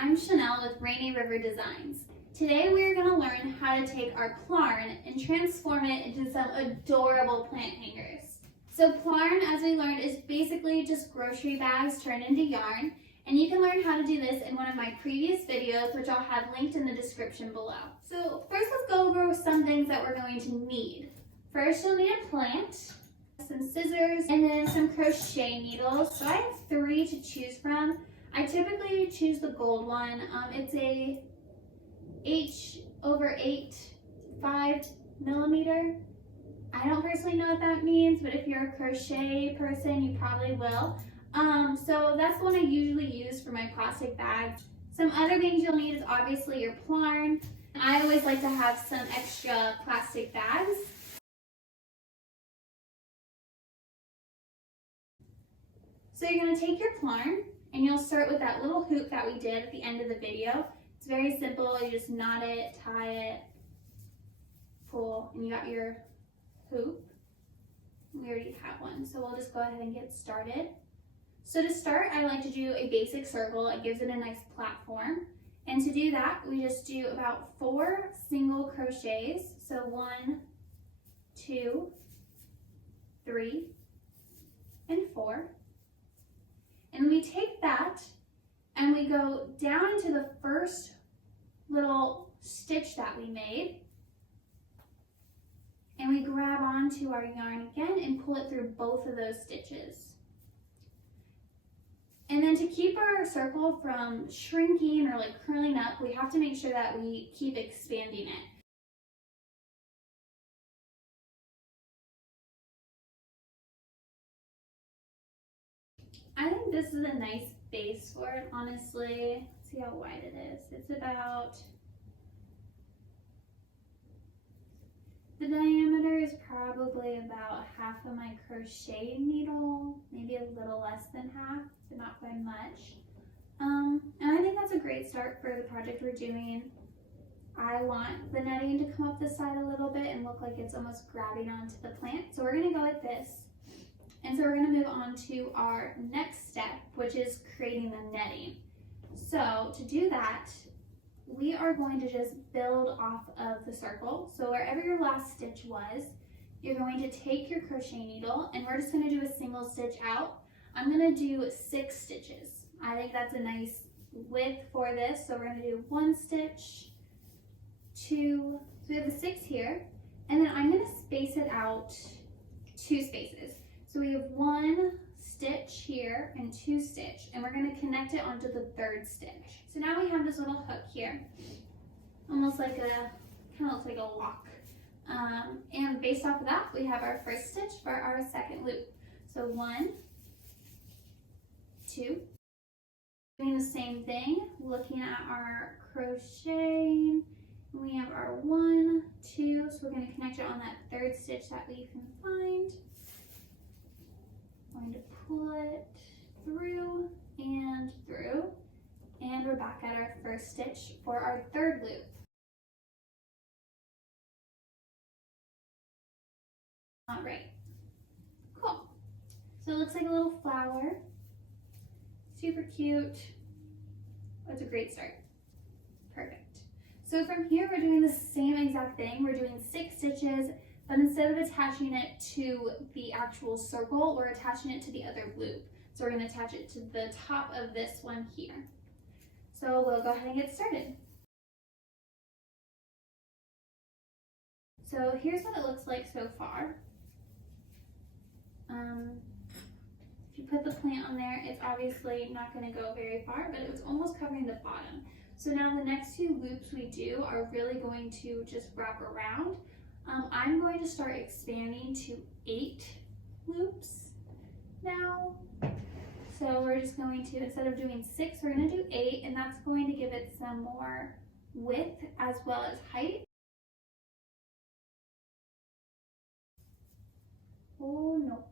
I'm Chanel with Rainy River Designs. Today we're going to learn how to take our plarn and transform it into some adorable plant hangers. So plarn, as we learned, is basically just grocery bags turned into yarn, and you can learn how to do this in one of my previous videos, which I'll have linked in the description below. So first let's go over some things that we're going to need. First you'll need a plant, some scissors, and then some crochet needles. So I have 3 to choose from. I typically choose the gold one. It's a H/8 5mm. I don't personally know what that means, but if you're a crochet person, you probably will. So that's the one I usually use for my plastic bags. Some other things you'll need is obviously your plarn. I always like to have some extra plastic bags. So you're going to take your plarn, and you'll start with that little hoop that we did at the end of the video. It's very simple. You just knot it, tie it, pull, and you got your hoop. We already have one, so we'll just go ahead and get started. So to start, I like to do a basic circle. It gives it a nice platform. And to do that, we just do about 4 single crochets. So 1, 2, 3, and 4. And then we take that and we go down into the first little stitch that we made. And we grab onto our yarn again and pull it through both of those stitches. And then to keep our circle from shrinking or like curling up, we have to make sure that we keep expanding it. I think this is a nice base for it, honestly. Let's see how wide it is. It's about, the diameter is probably about half of my crochet needle, maybe a little less than half, but not by much. And I think that's a great start for the project we're doing. I want the netting to come up the side a little bit and look like it's almost grabbing onto the plant. So we're gonna go like this. And so we're going to move on to our next step, which is creating the netting. So to do that, we are going to just build off of the circle. So wherever your last stitch was, you're going to take your crochet needle, and we're just going to do a single stitch out. I'm going to do 6 stitches. I think that's a nice width for this. So we're going to do 1 stitch, 2, so we have the 6 here, and then I'm going to space it out 2 spaces. So we have 1 stitch here and 2 stitch, and we're going to connect it onto the 3rd stitch. So now we have this little hook here, almost like a, kind of looks like a lock. And based off of that, we have our first stitch for our second loop. So 1, 2, doing the same thing, looking at our crochet. We have our 1, 2, so we're going to connect it on that 3rd stitch that we can find. Going to pull it through, and we're back at our first stitch for our 3rd loop. All right, cool. So it looks like a little flower, super cute. Oh, it's a great start. Perfect. So from here, we're doing the same exact thing. We're doing 6 stitches, but instead of attaching it to the actual circle, we're attaching it to the other loop. So we're going to attach it to the top of this one here. So we'll go ahead and get started. So here's what it looks like so far. If you put the plant on there, it's obviously not going to go very far, but it was almost covering the bottom. So now the next 2 loops we do are really going to just wrap around. I'm going to start expanding to 8 loops now. So we're just going to, instead of doing 6, we're going to do 8, and that's going to give it some more width as well as height. Oh, nope.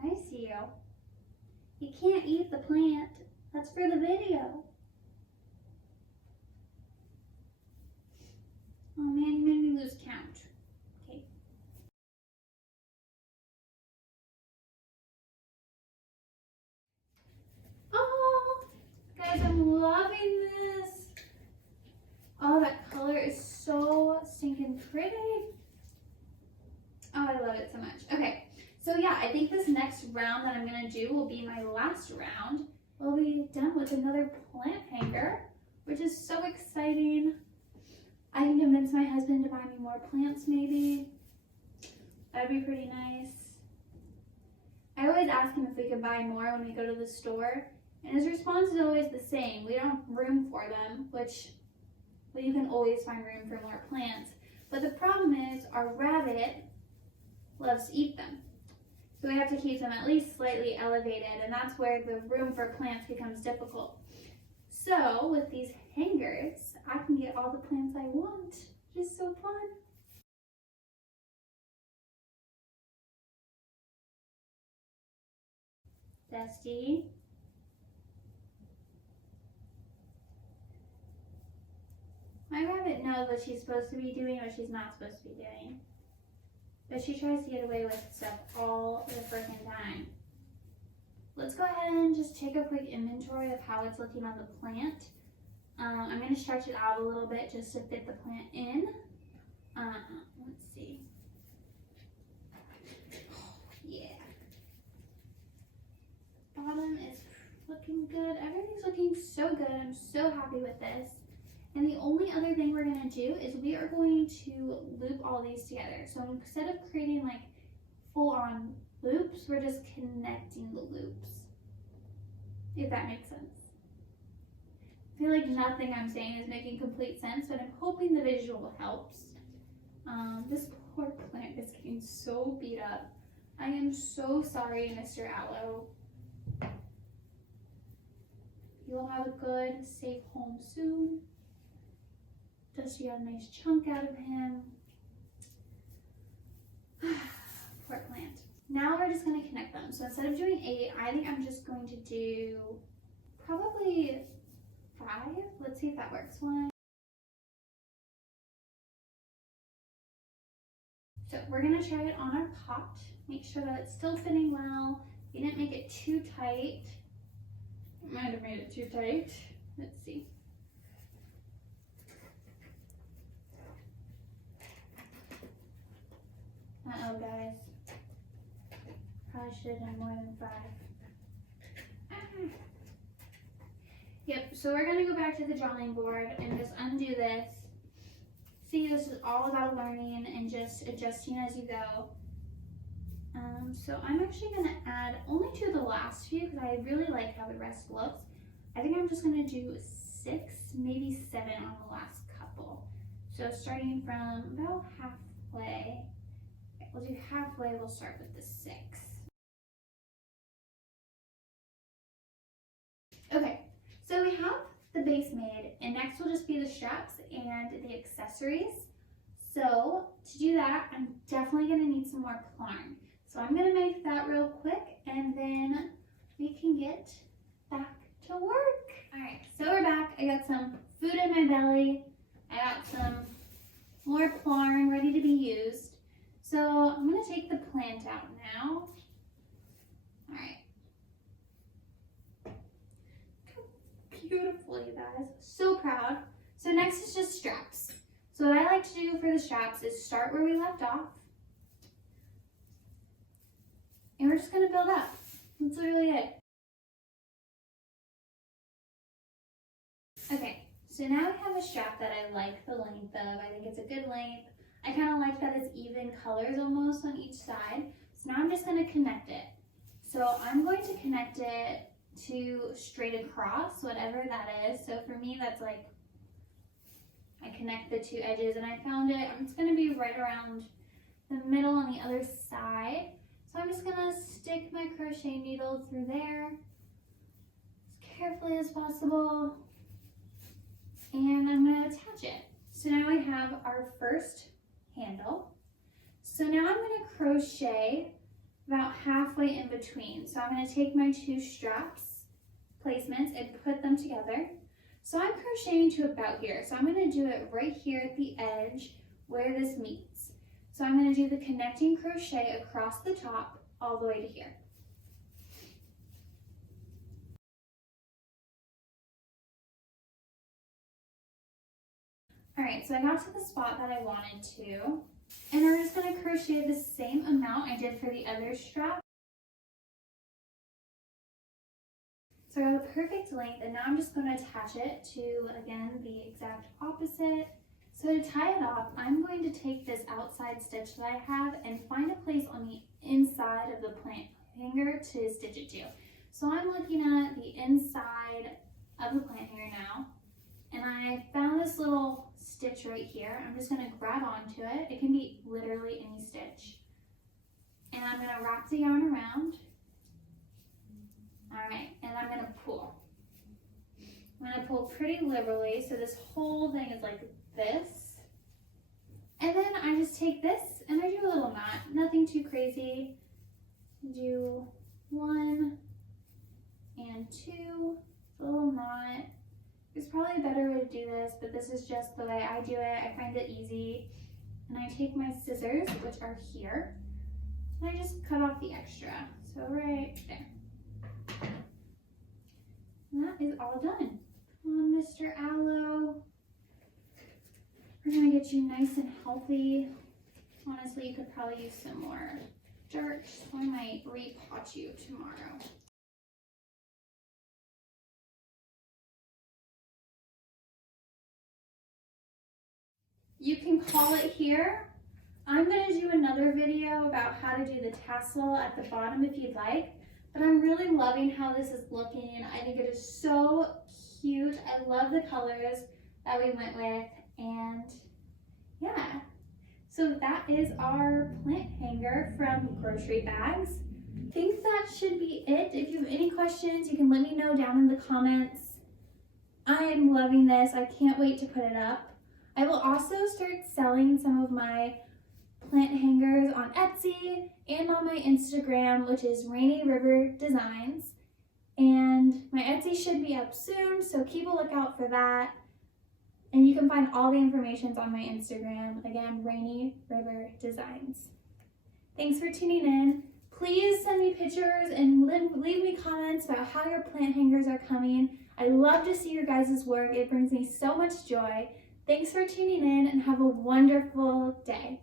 I see you. You can't eat the plant. That's for the video. Oh man, you made me lose count. Okay. Oh, guys, I'm loving this. pretty. Oh, I love it so much. Okay, so yeah, I think this next round that I'm gonna do will be my last round. We'll be done with another plant hanger, which is so exciting. I can convince my husband to buy me more plants maybe. That'd be pretty nice. I always ask him if we could buy more when we go to the store, and his response is always the same. We don't have room for them, which, well, you can always find room for more plants. But the problem is our rabbit loves to eat them. So we have to keep them at least slightly elevated, and that's where the room for plants becomes difficult. So with these hangers, I can get all the plants I want, which is so fun. Dusty. My rabbit knows what she's supposed to be doing and what she's not supposed to be doing. But she tries to get away with stuff all the freaking time. Let's go ahead and just take a quick inventory of how it's looking on the plant. I'm going to stretch it out a little bit just to fit the plant in. Let's see. Oh, yeah. Bottom is looking good. Everything's looking so good. I'm so happy with this. And the only other thing we're going to do is we are going to loop all these together. So instead of creating like full-on loops, we're just connecting the loops, if that makes sense. I feel like nothing I'm saying is making complete sense, but I'm hoping the visual helps. This poor plant is getting so beat up. I am so sorry, Mr. Aloe. You'll have a good, safe home soon. Dusty got a nice chunk out of him. Poor plant. Now we're just going to connect them. So instead of doing 8, I think I'm just going to do probably 5. Let's see if that works. 1. So we're going to try it on our pot. Make sure that it's still fitting well. We didn't make it too tight. Might have made it too tight. Let's see. Uh-oh, guys. Probably should have done more than 5. Yep, so we're going to go back to the drawing board and just undo this. See, this is all about learning and just adjusting as you go. So I'm actually going to add only to the last few because I really like how the rest looks. I think I'm just going to do 6, maybe 7 on the last couple. So starting from about halfway. We'll do halfway, we'll start with the 6. Okay, so we have the base made, and next will just be the straps and the accessories. So to do that, I'm definitely gonna need some more yarn. So I'm gonna make that real quick, and then we can get back to work. All right, so we're back. I got some food in my belly. I got some more yarn ready to be used. So I'm going to take the plant out now. All right. Beautiful, you guys. So proud. So next is just straps. So what I like to do for the straps is start where we left off. And we're just going to build up. That's literally it. Okay, so now we have a strap that I like the length of. I think it's a good length. I kind of like that it's even colors almost on each side. So now I'm just going to connect it. So I'm going to connect it to straight across, whatever that is. So for me, that's like, I connect the 2 edges and I found it. It's going to be right around the middle on the other side. So I'm just going to stick my crochet needle through there as carefully as possible. And I'm going to attach it. So now we have our first handle. So now I'm going to crochet about halfway in between. So I'm going to take my 2 straps placements and put them together. So I'm crocheting to about here. So I'm going to do it right here at the edge where this meets. So I'm going to do the connecting crochet across the top all the way to here. All right, so I got to the spot that I wanted to, and I'm just gonna crochet the same amount I did for the other strap. So I got the perfect length, and now I'm just gonna attach it to, again, the exact opposite. So to tie it off, I'm going to take this outside stitch that I have and find a place on the inside of the plant hanger to stitch it to. So I'm looking at the inside of the plant hanger now, and I found this little stitch right here. I'm just gonna grab onto it. It can be literally any stitch. And I'm gonna wrap the yarn around. All right, and I'm gonna pull. I'm gonna pull pretty liberally, so this whole thing is like this. And then I just take this and I do a little knot, nothing too crazy. Do 1 and 2, a little knot. There's probably a better way to do this, but this is just the way I do it. I find it easy. And I take my scissors, which are here, and I just cut off the extra. So right there. And that is all done. Come on, Mr. Aloe. We're gonna get you nice and healthy. Honestly, you could probably use some more dirt, so I might repot you tomorrow. You can call it here. I'm gonna do another video about how to do the tassel at the bottom if you'd like, but I'm really loving how this is looking. I think it is so cute. I love the colors that we went with, and yeah. So that is our plant hanger from Grocery Bags. I think that should be it. If you have any questions, you can let me know down in the comments. I am loving this. I can't wait to put it up. I will also start selling some of my plant hangers on Etsy and on my Instagram, which is Rainy River Designs. And my Etsy should be up soon, so keep a lookout for that. And you can find all the information on my Instagram, again, Rainy River Designs. Thanks for tuning in. Please send me pictures and leave me comments about how your plant hangers are coming. I love to see your guys' work. It brings me so much joy. Thanks for tuning in and have a wonderful day.